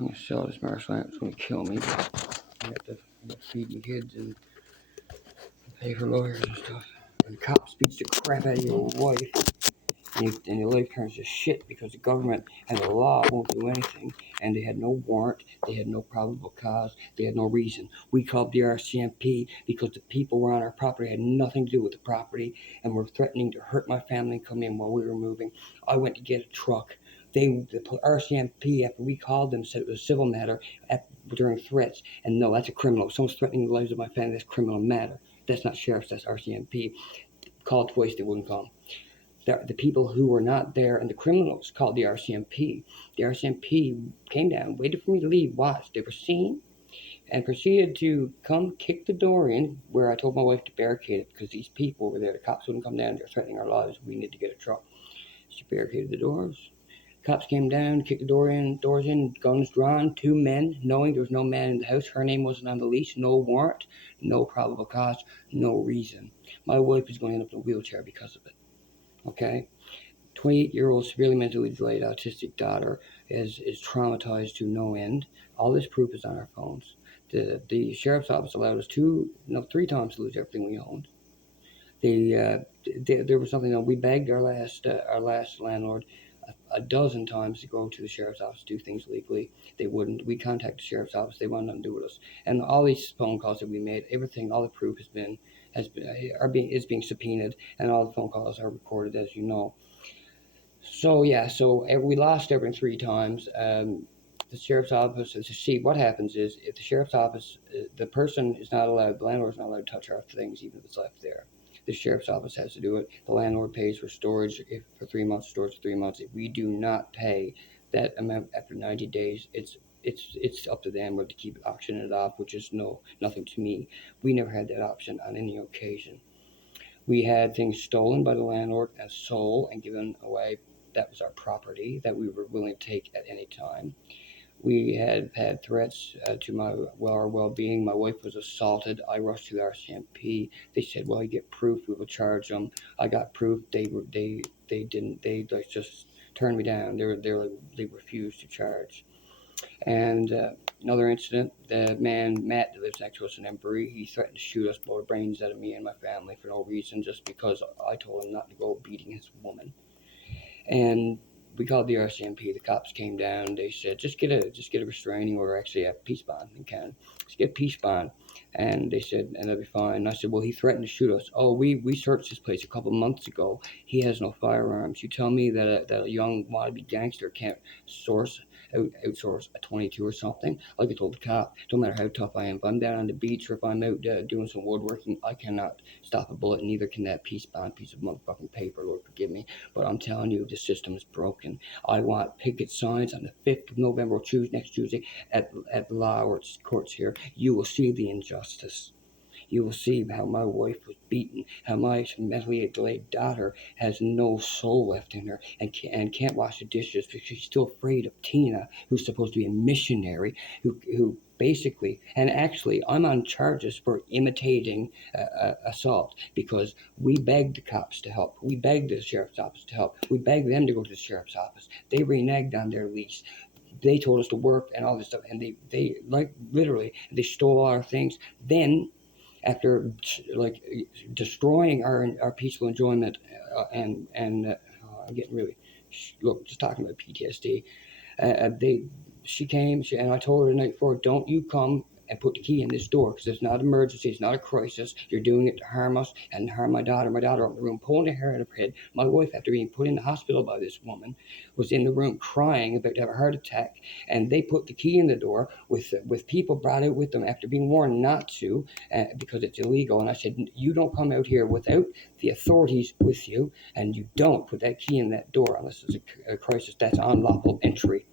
I'm gonna sell this martial art. It's gonna kill me. I got to feed my kids and pay for lawyers and stuff. When the cop beats the crap out of your wife, and your life turns to shit because the government and the law won't do anything, and they had no warrant, they had no probable cause, they had no reason. We called the RCMP because the people were on our property, had nothing to do with the property, and were threatening to hurt my family and come in while we were moving. I went to get a truck. The RCMP, after we called them, said it was a civil matter during threats, and no, that's a criminal. If someone's threatening the lives of my family, that's a criminal matter. That's not sheriffs, that's RCMP. Called twice, they wouldn't come. The people who were not there and the criminals called the RCMP. The RCMP came down, waited for me to leave, watched. They were seen and proceeded to come kick the door in where I told my wife to barricade it because these people were there. The cops wouldn't come down. They're threatening our lives. We need to get a truck. She barricaded the doors. Cops came down, kicked the doors in, guns drawn, 2 men, knowing there was no man in the house. Her name wasn't on the lease, no warrant, no probable cause, no reason. My wife is going to end up in a wheelchair because of it. Okay? 28-year-old severely mentally delayed autistic daughter is traumatized to no end. All this proof is on our phones. The sheriff's office allowed us 3 times to lose everything we owned. There was something that we begged our last landlord a dozen times to go to the sheriff's office to do things legally. They wouldn't. We contacted the sheriff's office. They wanted nothing to do with us. And all these phone calls that we made, everything, all the proof is being subpoenaed, and all the phone calls are recorded, as you know. So we lost everything 3 times. The sheriff's office, to see what happens is, if the sheriff's office, the person is not allowed, the landlord is not allowed to touch our things, even if it's left there. The sheriff's office has to do it. The landlord pays for storage for 3 months, storage for 3 months. If we do not pay that amount after 90 days, it's up to them whether to keep auctioning it off, which is nothing to me. We never had that option on any occasion. We had things stolen by the landlord and sold and given away. That was our property that we were willing to take at any time. We had threats to our well-being. My wife was assaulted. I rushed to the RCMP. They said, "Well, you get proof, we will charge them." I got proof. They didn't. They just turned me down. They refused to charge. And another incident, the man, Matt, that lives next to us in Embry, he threatened to shoot us, blow the brains out of me and my family for no reason, just because I told him not to go beating his woman. And we called the RCMP. The cops came down. They said, just get a restraining order, actually a peace bond in Canada. Just get a peace bond. And they said, and that'll be fine. And I said, well, he threatened to shoot us. Oh, we searched this place a couple months ago. He has no firearms. You tell me that a young wannabe gangster can't outsource a 22 or something? Like I told the cop, don't matter how tough I am. If I'm down on the beach or if I'm out doing some woodworking, I cannot stop a bullet. Neither can that peace bond piece of motherfucking paper. Lord forgive me. But I'm telling you, the system is broken. I want picket signs on the 5th of November, next Tuesday, at law courts here. You will see the injustice. You will see how my wife was beaten, how my mentally delayed daughter has no soul left in her and can't wash the dishes because she's still afraid of Tina, who's supposed to be a missionary, who basically, and actually, I'm on charges for imitating assault because we begged the cops to help. We begged the sheriff's office to help. We begged them to go to the sheriff's office. They reneged on their lease. They told us to work and all this stuff, and they like literally they stole all our things. Then, after like destroying our peaceful enjoyment, and I'm getting really just talking about PTSD. She came, and I told her the night before, don't you come and put the key in this door, because it's not an emergency, it's not a crisis. You're doing it to harm us and harm my daughter. My daughter up in the room pulling her hair out of her head. My wife, after being put in the hospital by this woman, was in the room crying, about to have a heart attack, and they put the key in the door with people brought out with them after being warned not to, because it's illegal. And I said, you don't come out here without the authorities with you, and you don't put that key in that door unless it's a crisis. That's unlawful entry,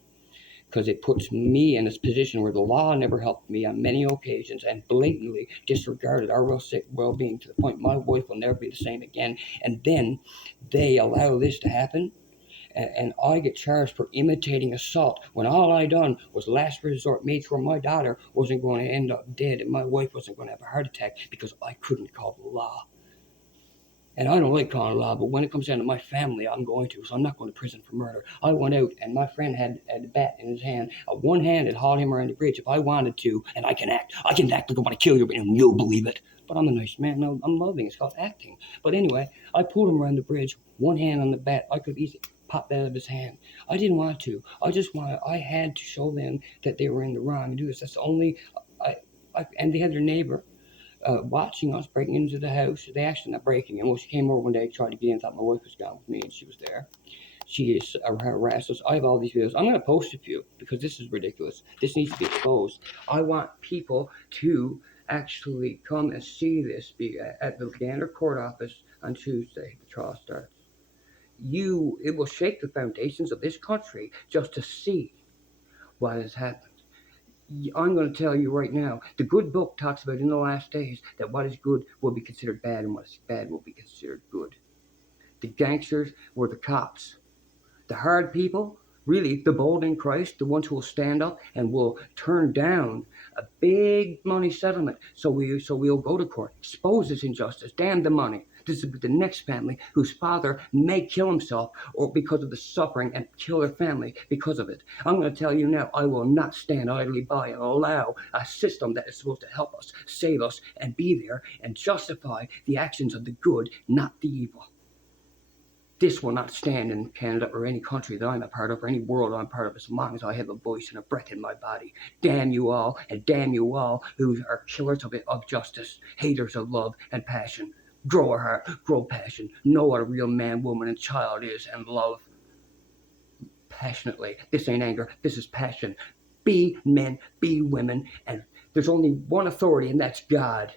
because it puts me in this position where the law never helped me on many occasions and blatantly disregarded our well-being to the point my wife will never be the same again. And then they allow this to happen, and I get charged for imitating assault when all I done was last resort, made sure my daughter wasn't going to end up dead and my wife wasn't going to have a heart attack because I couldn't call the law. And I don't like common law, but when it comes down to my family, I'm going to. So I'm not going to prison for murder. I went out, and my friend had a bat in his hand. One hand had hauled him around the bridge. If I wanted to, and I can act like I want to kill you, and you'll believe it. But I'm a nice man. No, I'm loving. It's called acting. But anyway, I pulled him around the bridge, one hand on the bat. I could easily pop that out of his hand. I didn't want to. I had to show them that they were in the wrong and do this. That's the only, and they had their neighbor watching us breaking into the house. They actually not breaking in. Well, she came over one day, tried to get in, thought my wife was gone with me, and she was there. She is harassed us. I have all these videos. I'm going to post a few because this is ridiculous. This needs to be exposed. I want people to actually come and see this be at the Gander Court Office on Tuesday. The trial starts. It will shake the foundations of this country just to see what has happened. I'm going to tell you right now, the good book talks about in the last days that what is good will be considered bad and what is bad will be considered good. The gangsters were the cops. The hard people, really the bold in Christ, the ones who will stand up and will turn down a big money settlement. So we'll go to court, expose this injustice, damn the money. This is the next family whose father may kill himself or because of the suffering and kill their family because of it. I'm going to tell you now, I will not stand idly by and allow a system that is supposed to help us, save us, and be there and justify the actions of the good, not the evil. This will not stand in Canada or any country that I'm a part of or any world I'm part of as long as I have a voice and a breath in my body. Damn you all, and damn you all who are killers of justice, haters of love and passion. Grow a heart, grow passion, know what a real man, woman, and child is, and love passionately. This ain't anger, this is passion. Be men, be women, and there's only one authority, and that's God.